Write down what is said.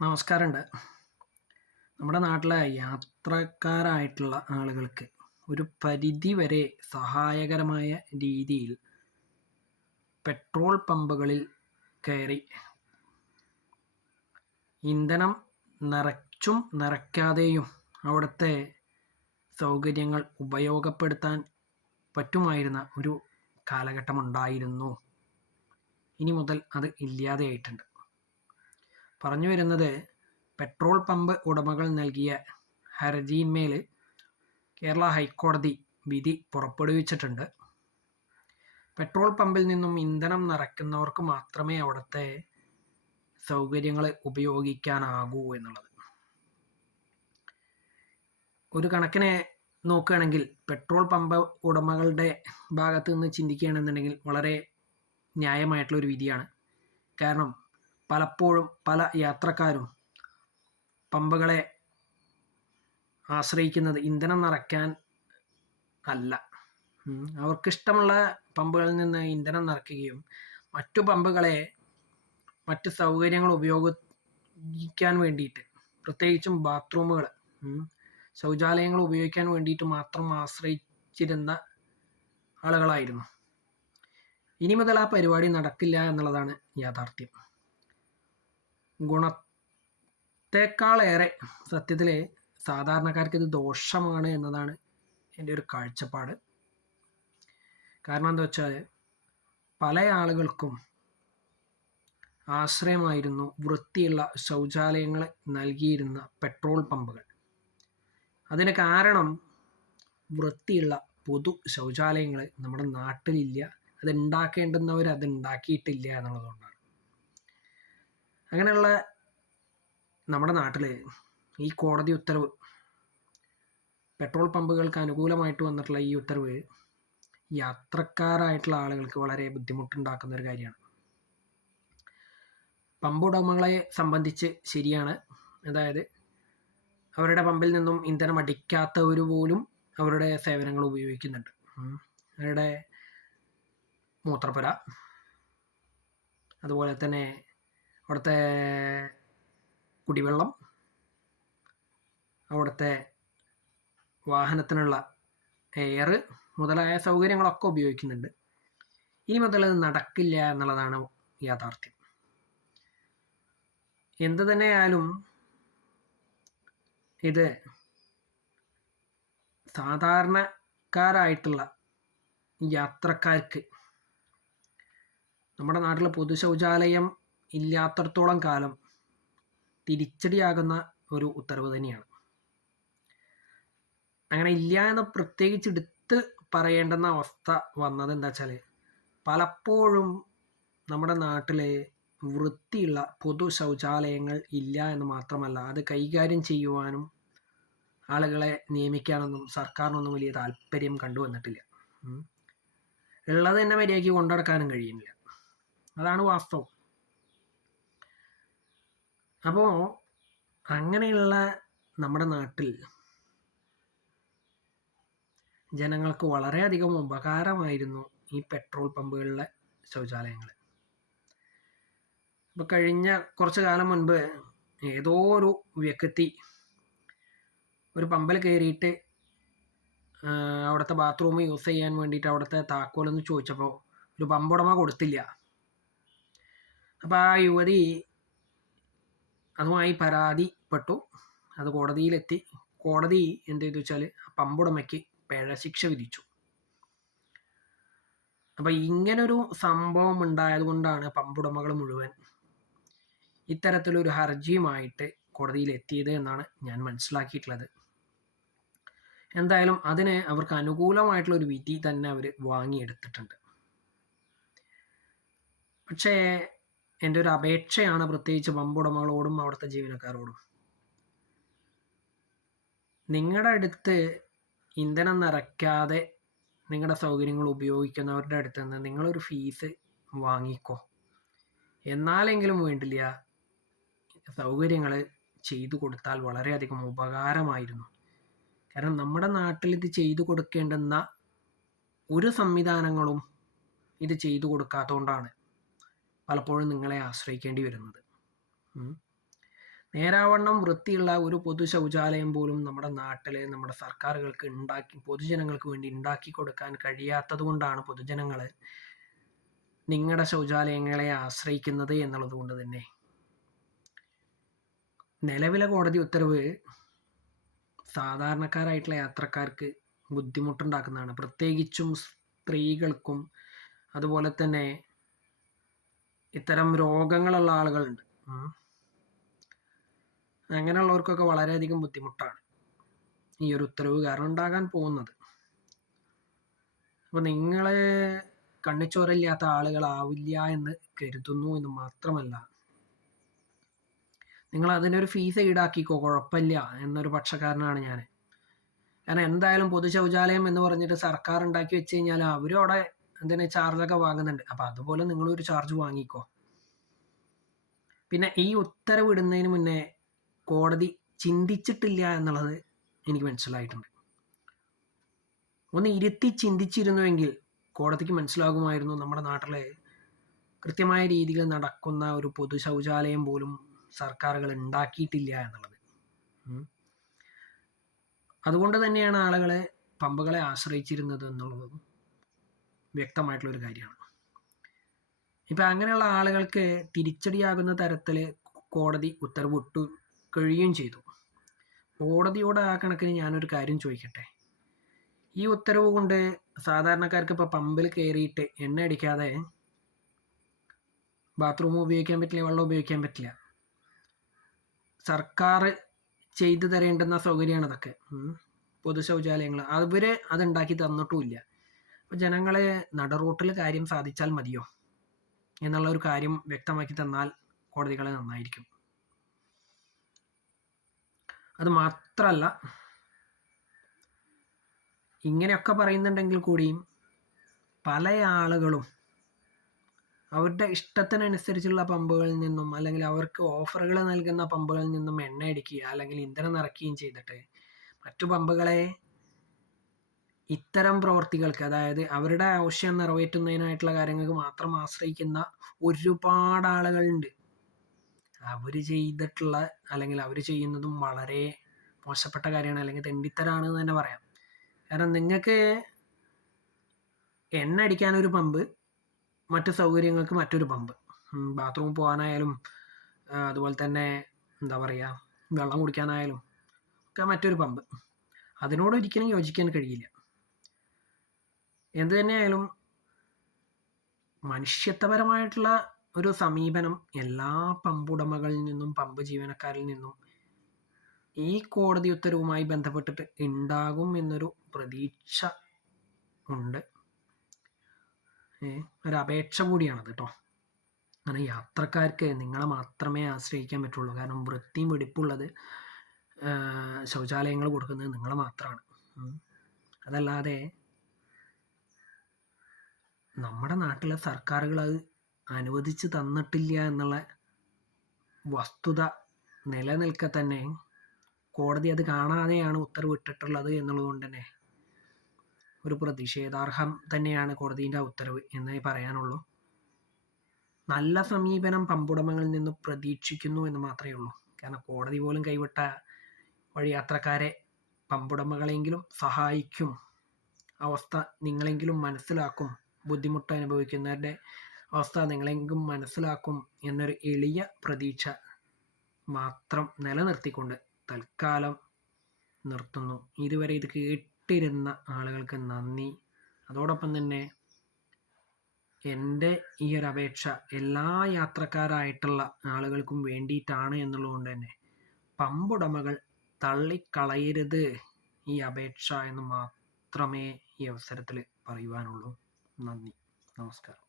നമസ്കാരമുണ്ട്. നമ്മുടെ നാട്ടിലെ യാത്രക്കാരായിട്ടുള്ള ആളുകൾക്ക് ഒരു പരിധി വരെ സഹായകരമായ രീതിയിൽ പെട്രോൾ പമ്പുകളിൽ കയറി ഇന്ധനം നിറച്ചും നിറയ്ക്കാതെയും അവിടുത്തെ സൗകര്യങ്ങൾ ഉപയോഗപ്പെടുത്താൻ പറ്റുമായിരുന്ന ഒരു കാലഘട്ടമുണ്ടായിരുന്നു. ഇനി മുതൽ അത് ഇല്ലാതെയായിട്ടുണ്ട്. പറഞ്ഞു വരുന്നത് പെട്രോൾ പമ്പ് ഉടമകൾ നൽകിയ ഹർജിയിന്മേൽ കേരള ഹൈക്കോടതി വിധി പുറപ്പെടുവിച്ചിട്ടുണ്ട്. പെട്രോൾ പമ്പിൽ നിന്നും ഇന്ധനം നിറയ്ക്കുന്നവർക്ക് മാത്രമേ അവിടുത്തെ സൗകര്യങ്ങൾ ഉപയോഗിക്കാനാകൂ എന്നുള്ളത്. ഒരു കണക്കിനെ നോക്കുകയാണെങ്കിൽ പെട്രോൾ പമ്പ് ഉടമകളുടെ ഭാഗത്ത് നിന്ന് ചിന്തിക്കുകയാണെന്നുണ്ടെങ്കിൽ വളരെ ന്യായമായിട്ടുള്ള ഒരു വിധിയാണ്. കാരണം പലപ്പോഴും പല യാത്രക്കാരും പമ്പുകളെ ആശ്രയിക്കുന്നത് ഇന്ധനം നിറയ്ക്കാൻ അല്ല. അവർക്കിഷ്ടമുള്ള പമ്പുകളിൽ നിന്ന് ഇന്ധനം നിറയ്ക്കുകയും മറ്റു പമ്പുകളെ മറ്റ് സൗകര്യങ്ങൾ ഉപയോഗിക്കാൻ വേണ്ടിയിട്ട് പ്രത്യേകിച്ചും ബാത്റൂമുകൾ ശൗചാലയങ്ങൾ ഉപയോഗിക്കാൻ വേണ്ടിയിട്ട് മാത്രം ആശ്രയിച്ചിരുന്ന ആളുകളായിരുന്നു. ഇനി മുതൽ ആ പരിപാടി നടക്കില്ല എന്നുള്ളതാണ് യാഥാർത്ഥ്യം. ഗുണത്തെക്കാളേറെ സത്യത്തിൽ സാധാരണക്കാർക്ക് ഇത് ദോഷമാണ് എന്നതാണ് എന്റെ ഒരു കാഴ്ചപ്പാട്. കാരണം എന്താ വെച്ചാൽ പല ആളുകൾക്കും ആശ്രയമായിരുന്നു വൃത്തിയുള്ള ശൗചാലയങ്ങൾ നൽകിയിരുന്ന പെട്രോൾ പമ്പുകൾ. അതിന് കാരണം വൃത്തിയുള്ള പൊതു ശൗചാലയങ്ങൾ നമ്മുടെ നാട്ടിലില്ല. അത് ഉണ്ടാക്കേണ്ടുന്നവർ അത് ഉണ്ടാക്കിയിട്ടില്ല എന്നുള്ളതുകൊണ്ടാണ്. അങ്ങനെയുള്ള നമ്മുടെ നാട്ടിൽ ഈ കോടതി ഉത്തരവ് പെട്രോൾ പമ്പുകൾക്ക് അനുകൂലമായിട്ട് വന്നിട്ടുള്ള ഈ ഉത്തരവ് യാത്രക്കാരായിട്ടുള്ള ആളുകൾക്ക് വളരെ ബുദ്ധിമുട്ടുണ്ടാക്കുന്ന ഒരു കാര്യമാണ്. പമ്പ് ഉടമകളെ സംബന്ധിച്ച് ശരിയാണ്. അതായത് അവരുടെ പമ്പിൽ നിന്നും ഇന്ധനം അടിക്കാത്തവർ പോലും അവരുടെ സേവനങ്ങൾ ഉപയോഗിക്കുന്നുണ്ട്. അവരുടെ മൂത്രപ്പുര അതുപോലെ തന്നെ അവിടുത്തെ കുടിവെള്ളം അവിടുത്തെ വാഹനത്തിനുള്ള എയർ മുതലായ സൗകര്യങ്ങളൊക്കെ ഉപയോഗിക്കുന്നുണ്ട്. ഇനി മുതൽ അത് നടക്കില്ല എന്നുള്ളതാണ് യാഥാർത്ഥ്യം. എന്ത് തന്നെയായാലും ഇത് സാധാരണക്കാരായിട്ടുള്ള യാത്രക്കാർക്ക് നമ്മുടെ നാട്ടിലെ പൊതു ശൗചാലയം ഇല്ലാത്തടത്തോളം കാലം തിരിച്ചടിയാകുന്ന ഒരു ഉത്തരവ് തന്നെയാണ്. അങ്ങനെ ഇല്ല എന്ന് പ്രത്യേകിച്ച് എടുത്ത് പറയേണ്ടുന്ന അവസ്ഥ വന്നത് എന്താ വെച്ചാൽ പലപ്പോഴും നമ്മുടെ നാട്ടിലെ വൃത്തിയുള്ള പൊതു ശൗചാലയങ്ങൾ ഇല്ല എന്ന് മാത്രമല്ല അത് കൈകാര്യം ചെയ്യുവാനും ആളുകളെ നിയമിക്കാനൊന്നും സർക്കാരിനൊന്നും വലിയ താല്പര്യം കണ്ടുവന്നിട്ടില്ല ഉള്ളത് തന്നെ മര്യാദയ്ക്ക് കൊണ്ടുനടക്കാനും കഴിയുന്നില്ല. അതാണ് വാസ്തവം. അപ്പോൾ അങ്ങനെയുള്ള നമ്മുടെ നാട്ടിൽ ജനങ്ങൾക്ക് വളരെയധികം ഉപകാരമായിരുന്നു ഈ പെട്രോൾ പമ്പുകളിലെ ശൗചാലയങ്ങൾ ഇപ്പോൾ കഴിഞ്ഞ കുറച്ച് കാലം മുൻപ് ഏതോ ഒരു വ്യക്തി ഒരു പമ്പിൽ കയറിയിട്ട് അവിടുത്തെ ബാത്റൂം യൂസ് ചെയ്യാൻ വേണ്ടിയിട്ട് അവിടുത്തെ താക്കോലെന്ന് ചോദിച്ചപ്പോൾ ഒരു പമ്പുടമ കൊടുത്തില്ല. അപ്പോൾ ആ യുവതി അതുമായി പരാതിപ്പെട്ടു. അത് കോടതിയിലെത്തി. കോടതി എന്ത് ചെയ്തു വെച്ചാൽ പമ്പുടമയ്ക്ക് പിഴ ശിക്ഷ വിധിച്ചു. അപ്പം ഇങ്ങനൊരു സംഭവം ഉണ്ടായതുകൊണ്ടാണ് പമ്പുടമകൾ മുഴുവൻ ഇത്തരത്തിലൊരു ഹർജിയുമായിട്ട് കോടതിയിൽ എത്തിയത് എന്നാണ് ഞാൻ മനസ്സിലാക്കിയിട്ടുള്ളത്. എന്തായാലും അതിന് അവർക്ക് അനുകൂലമായിട്ടുള്ള ഒരു വിധി തന്നെ അവർ വാങ്ങിയെടുത്തിട്ടുണ്ട്. പക്ഷേ എന്റെ ഒരു അപേക്ഷയാണ് പ്രത്യേകിച്ച് പമ്പുടമകളോടും അവിടുത്തെ ജീവനക്കാരോടും. നിങ്ങളുടെ അടുത്ത് ഇന്ധനം നിറയ്ക്കാതെ നിങ്ങളുടെ സൗകര്യങ്ങൾ ഉപയോഗിക്കുന്നവരുടെ അടുത്ത് നിന്ന് നിങ്ങളൊരു ഫീസ് വാങ്ങിക്കോ. എന്നാലെങ്കിലും വേണ്ടില്ല സൗകര്യങ്ങൾ ചെയ്തു കൊടുത്താൽ വളരെയധികം ഉപകാരമായിരുന്നു. കാരണം നമ്മുടെ നാട്ടിൽ ഇത് ചെയ്തു കൊടുക്കേണ്ടുന്ന ഒരു സംവിധാനങ്ങളും ഇത് ചെയ്തു കൊടുക്കാത്തതുകൊണ്ടാണ് പലപ്പോഴും നിങ്ങളെ ആശ്രയിക്കേണ്ടി വരുന്നത്. നേരാവണ്ണം വൃത്തിയുള്ള ഒരു പൊതു ശൗചാലയം പോലും നമ്മുടെ നാട്ടിലെ നമ്മുടെ സർക്കാരുകൾക്ക് ഉണ്ടാക്കി പൊതുജനങ്ങൾക്ക് വേണ്ടി ഉണ്ടാക്കി കൊടുക്കാൻ കഴിയാത്തത് കൊണ്ടാണ് പൊതുജനങ്ങൾ നിങ്ങളുടെ ശൗചാലയങ്ങളെ ആശ്രയിക്കുന്നത് എന്നുള്ളത് കൊണ്ട് തന്നെ. നിലവിലെ കോടതി ഉത്തരവ് സാധാരണക്കാരായിട്ടുള്ള യാത്രക്കാർക്ക് ബുദ്ധിമുട്ടുണ്ടാക്കുന്നതാണ്. പ്രത്യേകിച്ചും സ്ത്രീകൾക്കും അതുപോലെ തന്നെ ഇത്തരം രോഗങ്ങളുള്ള ആളുകളുണ്ട്. അങ്ങനെയുള്ളവർക്കൊക്കെ വളരെയധികം ബുദ്ധിമുട്ടാണ് ഈ ഒരു ഉത്തരവ് കാരണം ഉണ്ടാകാൻ പോകുന്നത്. അപ്പോൾ നിങ്ങളെ കണ്ണിച്ചോരയില്ലാത്ത ആളുകളാവില്ല എന്ന് കരുതുന്നു എന്ന് മാത്രമല്ല നിങ്ങൾ അതിനൊരു ഫീസ് ഈടാക്കിക്കോ കുഴപ്പമില്ല എന്നൊരു പക്ഷക്കാരനാണ് ഞാൻ കാരണം എന്തായാലും പൊതു ശൗചാലയം എന്ന് പറഞ്ഞിട്ട് സർക്കാർ ഉണ്ടാക്കി വെച്ച് കഴിഞ്ഞാൽ അവരും അവിടെ എന്തിനാ ചാർജൊക്കെ വാങ്ങുന്നുണ്ട്. അപ്പം അതുപോലെ നിങ്ങൾ ഒരു ചാർജ് വാങ്ങിക്കോ. പിന്നെ ഈ ഉത്തരവ് ഇടുന്നതിന് മുന്നേ കോടതി ചിന്തിച്ചിട്ടില്ല എന്നുള്ളത് എനിക്ക് മനസ്സിലായിട്ടുണ്ട്. ഒന്ന് ഇരുത്തി ചിന്തിച്ചിരുന്നുവെങ്കിൽ കോടതിക്ക് മനസ്സിലാകുമായിരുന്നു നമ്മുടെ നാട്ടിലെ കൃത്യമായ രീതിയിൽ നടക്കുന്ന ഒരു പൊതു ശൗചാലയം പോലും സർക്കാരുകൾ ഉണ്ടാക്കിയിട്ടില്ല എന്നുള്ളത്. അതുകൊണ്ട് തന്നെയാണ് ആളുകളെ പമ്പുകളെ ആശ്രയിച്ചിരുന്നത് എന്നുള്ളതും. വ്യക്തമായിട്ടുള്ള ഒരു കാര്യമാണ്. ഇപ്പം അങ്ങനെയുള്ള ആളുകൾക്ക് തിരിച്ചടിയാകുന്ന തരത്തിൽ കോടതി ഉത്തരവിട്ടു കഴിയുകയും ചെയ്തു. കോടതിയോട് ആ കണക്കിന് ഞാനൊരു കാര്യം ചോദിക്കട്ടെ? ഈ ഉത്തരവ് കൊണ്ട് സാധാരണക്കാർക്ക് ഇപ്പോൾ പമ്പിൽ കയറിയിട്ട് എണ്ണ അടിക്കാതെ ബാത്റൂം ഉപയോഗിക്കാൻ പറ്റില്ല വെള്ളം ഉപയോഗിക്കാൻ പറ്റില്ല. സർക്കാർ ചെയ്തു തരേണ്ടുന്ന സൗകര്യമാണ് അതൊക്കെ. പൊതു ശൗചാലയങ്ങൾ അവർ അതുണ്ടാക്കി തന്നിട്ടുമില്ല ജനങ്ങളെ നടറൂട്ടിൽ കാര്യം സാധിച്ചാൽ മതിയോ? എന്നുള്ള ഒരു കാര്യം വ്യക്തമാക്കി തന്നാൽ കോടതികളെ നന്നായിരിക്കും. അത് മാത്രമല്ല ഇങ്ങനെയൊക്കെ പറയുന്നുണ്ടെങ്കിൽ കൂടിയും പല ആളുകളും അവരുടെ ഇഷ്ടത്തിനനുസരിച്ചുള്ള പമ്പുകളിൽ നിന്നും അല്ലെങ്കിൽ അവർക്ക് ഓഫറുകൾ നൽകുന്ന പമ്പുകളിൽ നിന്നും എണ്ണ അടിക്കുക അല്ലെങ്കിൽ ഇന്ധനം നിറയ്ക്കുകയും ചെയ്തിട്ട് മറ്റു പമ്പുകളെ ഇത്തരം പ്രവർത്തികൾക്ക് അതായത് അവരുടെ ആവശ്യം നിറവേറ്റുന്നതിനായിട്ടുള്ള കാര്യങ്ങൾക്ക് മാത്രം ആശ്രയിക്കുന്ന ഒരുപാട് ആളുകളുണ്ട്. അവർ ചെയ്തിട്ടുള്ള അല്ലെങ്കിൽ അവർ ചെയ്യുന്നതും വളരെ മോശപ്പെട്ട കാര്യമാണ്. അല്ലെങ്കിൽ തെണ്ടിത്തരാണ് എന്ന് തന്നെ പറയാം. കാരണം നിങ്ങൾക്ക് എണ്ണ അടിക്കാനൊരു പമ്പ് മറ്റു സൗകര്യങ്ങൾക്ക് മറ്റൊരു പമ്പ്. ബാത്റൂമിൽ പോകാനായാലും അതുപോലെ തന്നെ എന്താ പറയുക വെള്ളം കുടിക്കാനായാലും ഒക്കെ മറ്റൊരു പമ്പ്. അതിനോട് ഒരിക്കലും യോജിക്കാൻ കഴിയില്ല. എന്ത് തന്നെയായാലും മനുഷ്യത്വപരമായിട്ടുള്ള ഒരു സമീപനം എല്ലാ പമ്പുടമകളിൽ നിന്നും പമ്പ് ജീവനക്കാരിൽ നിന്നും ഈ കോടതി ഉത്തരവുമായി ബന്ധപ്പെട്ടിട്ട് ഉണ്ടാകും എന്നൊരു പ്രതീക്ഷ ഉണ്ട്. ഒരു അപേക്ഷ കൂടിയാണത് കേട്ടോ അങ്ങനെ യാത്രക്കാർക്ക് നിങ്ങളെ മാത്രമേ ആശ്രയിക്കാൻ പറ്റുള്ളൂ. കാരണം വൃത്തിയും വെടിപ്പുള്ളത് ശൗചാലയങ്ങൾ കൊടുക്കുന്നത് നിങ്ങളെ മാത്രമാണ് അതല്ലാതെ നമ്മുടെ നാട്ടിലെ സർക്കാരുകൾ അത് അനുവദിച്ച് തന്നിട്ടില്ല എന്നുള്ള വസ്തുത നിലനിൽക്കെ തന്നെ കോടതി അത് കാണാതെയാണ് ഉത്തരവിട്ടിട്ടുള്ളത് എന്നുള്ളതുകൊണ്ട് തന്നെ ഒരു പ്രതിഷേധാർഹം തന്നെയാണ് കോടതിന്റെ ഉത്തരവ് എന്നേ പറയാനുള്ളൂ. നല്ല സമീപനം പമ്പുടമകളിൽ നിന്ന് പ്രതീക്ഷിക്കുന്നു എന്ന് മാത്രമേ ഉള്ളൂ. കാരണം കോടതി പോലും കൈവിട്ട വഴിയാത്രക്കാരെ പമ്പുടമകളെങ്കിലും സഹായിക്കും. അവസ്ഥ നിങ്ങളെങ്കിലും മനസ്സിലാക്കും. ബുദ്ധിമുട്ട് അനുഭവിക്കുന്നവരുടെ അവസ്ഥ നിങ്ങളെങ്കിലും മനസ്സിലാക്കും എന്നൊരു എളിയ പ്രതീക്ഷ മാത്രം നിലനിർത്തിക്കൊണ്ട് തൽക്കാലം നിർത്തുന്നു. ഇതുവരെ ഇത് കേട്ടിരുന്ന ആളുകൾക്ക് നന്ദി. അതോടൊപ്പം തന്നെ എന്റെ ഈ ഒരു അപേക്ഷ എല്ലാ യാത്രക്കാരായിട്ടുള്ള ആളുകൾക്കും വേണ്ടിയിട്ടാണ് എന്നുള്ളതുകൊണ്ട് തന്നെ പമ്പുടമകൾ തള്ളിക്കളയരുത് ഈ അപേക്ഷ എന്ന് മാത്രമേ ഈ അവസരത്തിൽ പറയുവാനുള്ളൂ. നന്ദി നമസ്കാരം